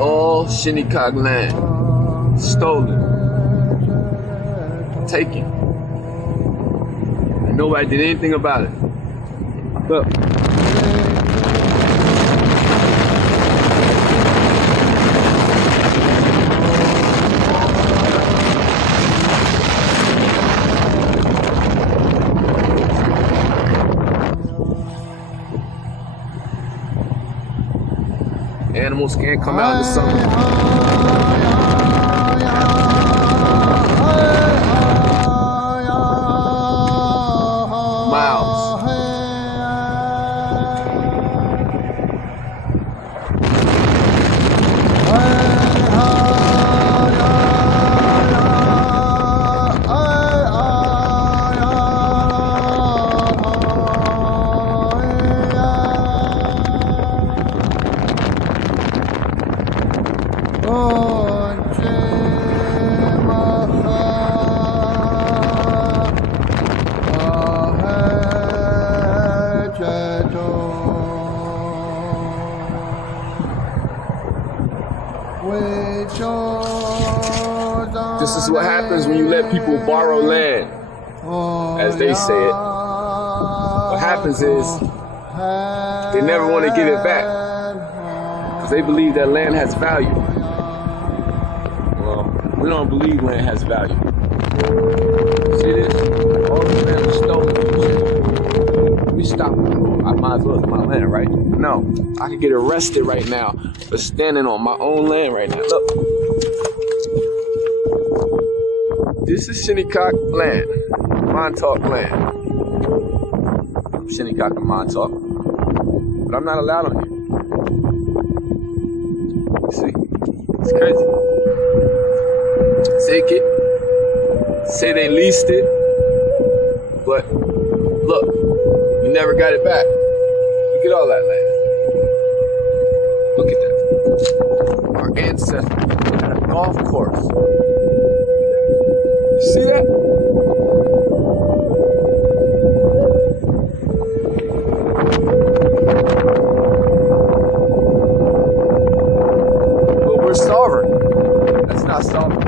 All Shinnecock land. Stolen. Taken. And nobody did anything about it. Look. Animals can't come out in the summer. This is what happens when you let people borrow land, as they say it. What happens is they never want to give it back because they believe that land has value. Well, we don't believe land has value. See this? All the land was stolen. We stop it. I might as well, it's my land, right? No, I could get arrested right now for standing on my own land right now. Look. This is Shinnecock land, Montauk land. I'm Shinnecock and Montauk, but I'm not allowed on here. You see, it's crazy. Take it, say they leased it, but look, we never got it back. Look at all that land. Look at that. Our ancestors had a golf course. See that? But we're sovereign. That's not sovereign.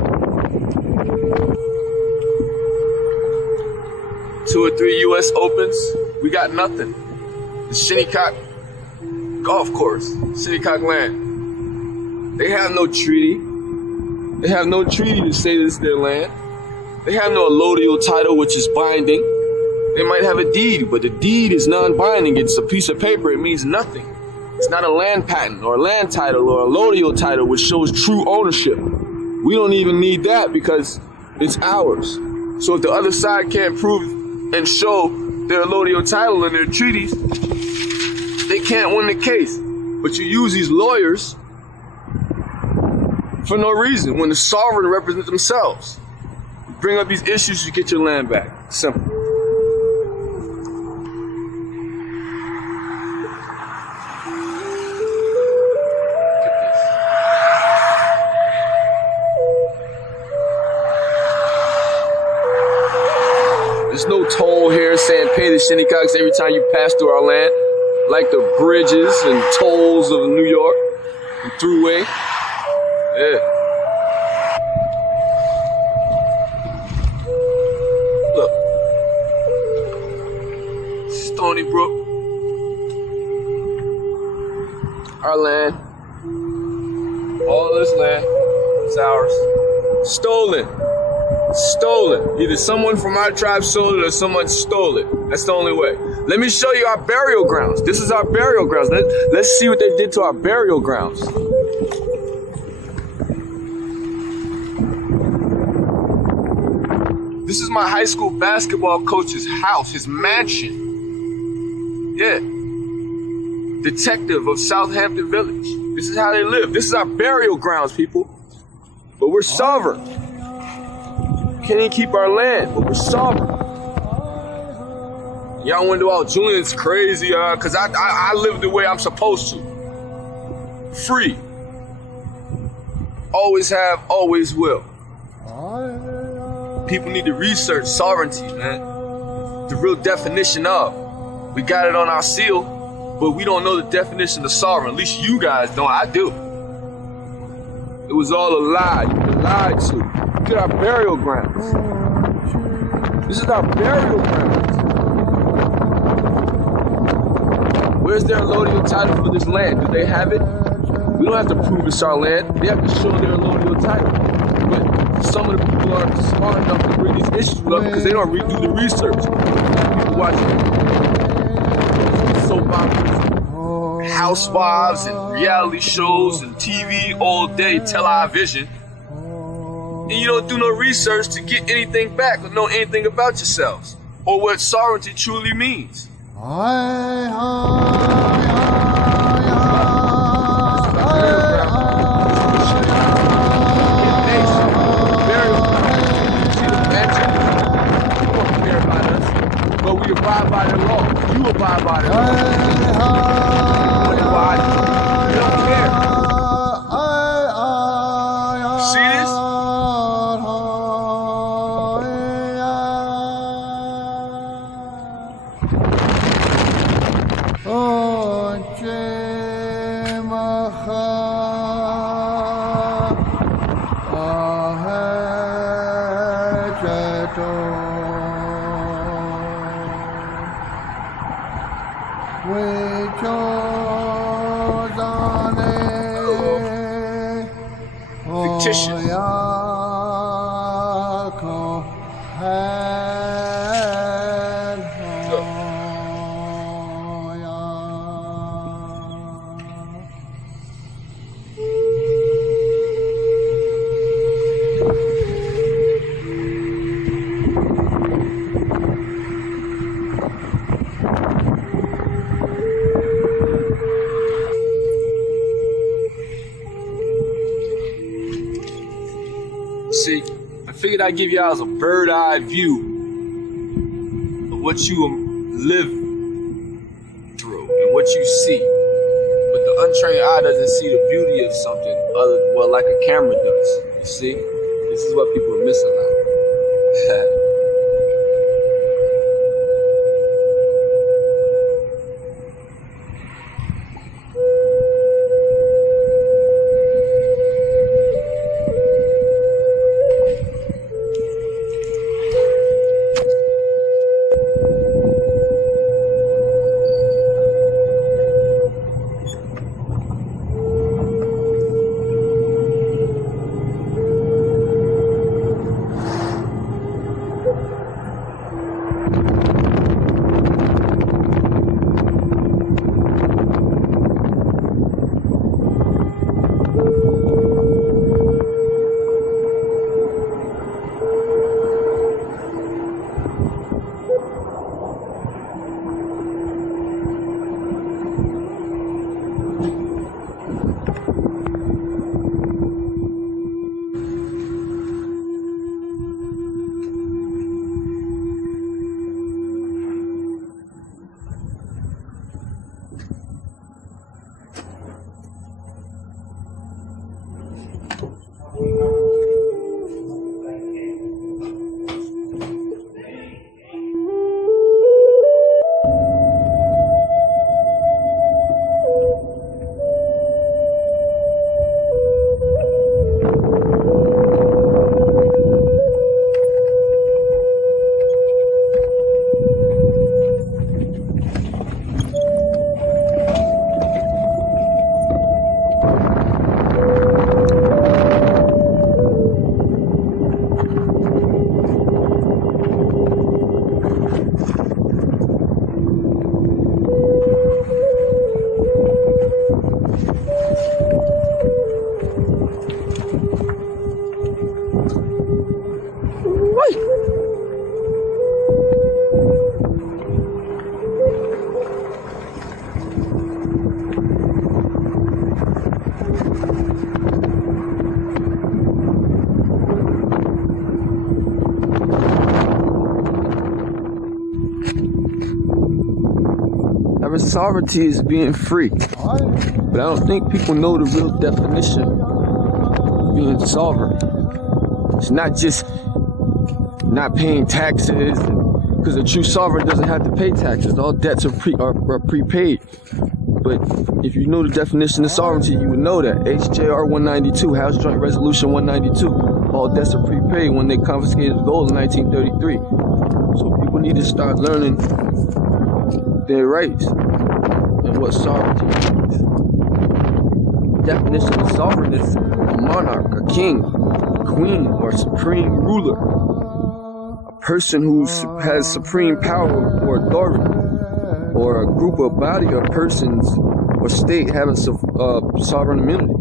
2 or 3 U.S. Opens, we got nothing. The Shinnecock golf course, Shinnecock land. They have no treaty. They have no treaty to say this is their land. They have no allodial title, which is binding. They might have a deed, but the deed is non-binding. It's a piece of paper. It means nothing. It's not a land patent or a land title or a allodial title, which shows true ownership. We don't even need that because it's ours. So if the other side can't prove and show their allodial title and their treaties, they can't win the case. But you use these lawyers for no reason when the sovereign represents themselves. Bring up these issues, you get your land back. Simple. There's no toll here saying pay the Shinnecocks every time you pass through our land, like the bridges and tolls of New York and Thruway. Yeah. Look, Stony Brook, our land, all of this land is ours. Stolen. Either someone from our tribe stole it or someone stole it. That's the only way. Let me show you our burial grounds. This is our burial grounds. Let's see what they did to our burial grounds. This is my high school basketball coach's house, his mansion. Yeah. Detective of Southampton Village. This is how they live. This is our burial grounds, people. But we're sovereign. Can't even keep our land, but we're sovereign. Y'all wonder, oh, Julian's crazy, cause I live the way I'm supposed to. Free. Always have, always will. People need to research sovereignty, man. The real definition of. We got it on our seal, but we don't know the definition of sovereign. At least you guys don't. I do. It was all a lie. You've been lied to. Look at our burial grounds. This is our burial grounds. Where's their allodial title for this land? Do they have it? We don't have to prove it's our land. They have to show their allodial title. But some of the people aren't smart enough to bring these issues up because they don't do the research. People watching soap operas, housewives, and reality shows, and TV all day, television. And you don't do no research to get anything back or know anything about yourselves or what sovereignty truly means. But we abide by the law. You abide by the law. You don't care. See this? Fictitious. See, I figured I'd give y'all a bird-eye view of what you live through and what you see. But the untrained eye doesn't see the beauty of something like a camera does. You see? This is what people are missing out. Our sovereignty is being free. But I don't think people know the real definition of being sovereign. It's not just not paying taxes, because a true sovereign doesn't have to pay taxes. All debts are prepaid. But if you know the definition of sovereignty, you would know that. HJR 192, House Joint Resolution 192. All debts are prepaid when they confiscated the gold in 1933. So people need to start learning their rights and what sovereignty is. Definition of sovereign is a monarch, a king, a queen, or supreme ruler. A person who has supreme power or authority, or a group or body of persons or state having sovereign immunity.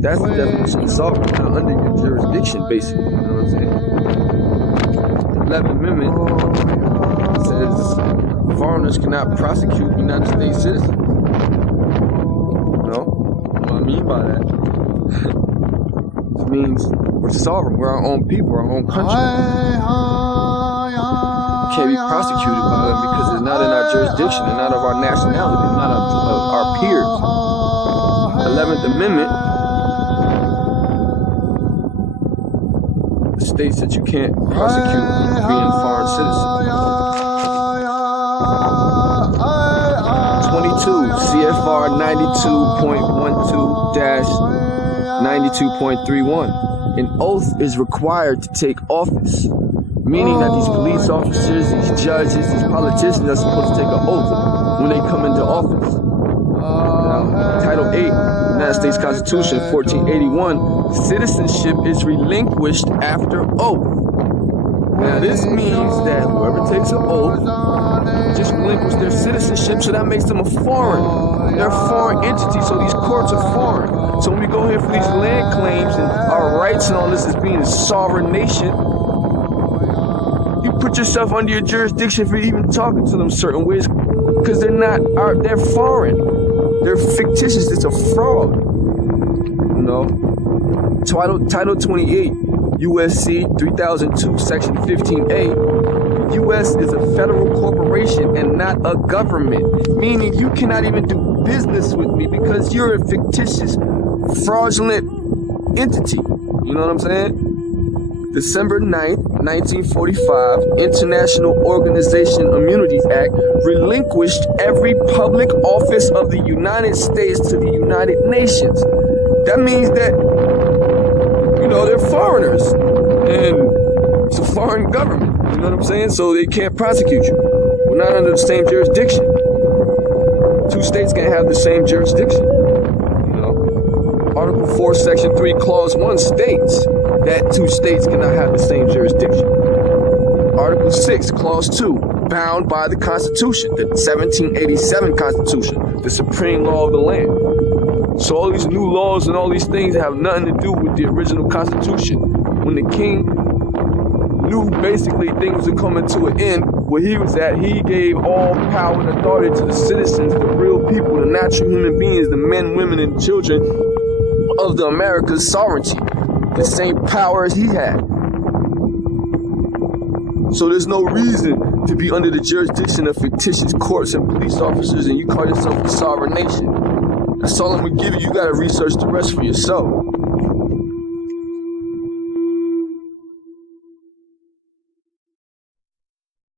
That's the definition of sovereign, now under your jurisdiction, basically. You know what I'm saying? The 11th Amendment says foreigners cannot prosecute United States citizens. You know what I mean by that? It means we're sovereign, we're our own people, our own country. Can't be prosecuted by them because they're not in our jurisdiction, they're not of our nationality, they're not of our peers. 11th Amendment states that you can't prosecute being foreign citizens. 22 CFR 92.12-92.31. An oath is required to take office. Meaning that these police officers, these judges, these politicians are supposed to take an oath when they come into office. Now, Title 8, United States Constitution, 1481, citizenship is relinquished after oath. Now, this means that whoever takes an oath just relinquishes their citizenship, so that makes them a foreign. They're a foreign entity, so these courts are foreign. So when we go here for these land claims and our rights and all this as being a sovereign nation, you put yourself under your jurisdiction for even talking to them certain ways, because they're foreign. They're fictitious. It's a fraud. You know? Title 28, USC 3002, Section 15A. The U.S. is a federal corporation and not a government, meaning you cannot even do business with me because you're a fictitious, fraudulent entity. You know what I'm saying? December 9th, 1945, International Organization Immunities Act relinquished every public office of the United States to the United Nations. That means that, you know, they're foreigners and it's a foreign government. You know what I'm saying? So they can't prosecute you. We're not under the same jurisdiction. Two states can't have the same jurisdiction. You know, Article 4, Section 3, Clause 1 states that two states cannot have the same jurisdiction. Article 6, Clause 2, bound by the Constitution, the 1787 Constitution, the supreme law of the land. So all these new laws and all these things have nothing to do with the original Constitution. When the king knew basically things were coming to an end, where he was at, he gave all power and authority to the citizens, the real people, the natural human beings, the men, women, and children of the America's sovereignty. The same power as he had. So there's no reason to be under the jurisdiction of fictitious courts and police officers and you call yourself a sovereign nation. That's all I'm gonna give you. You gotta research the rest for yourself.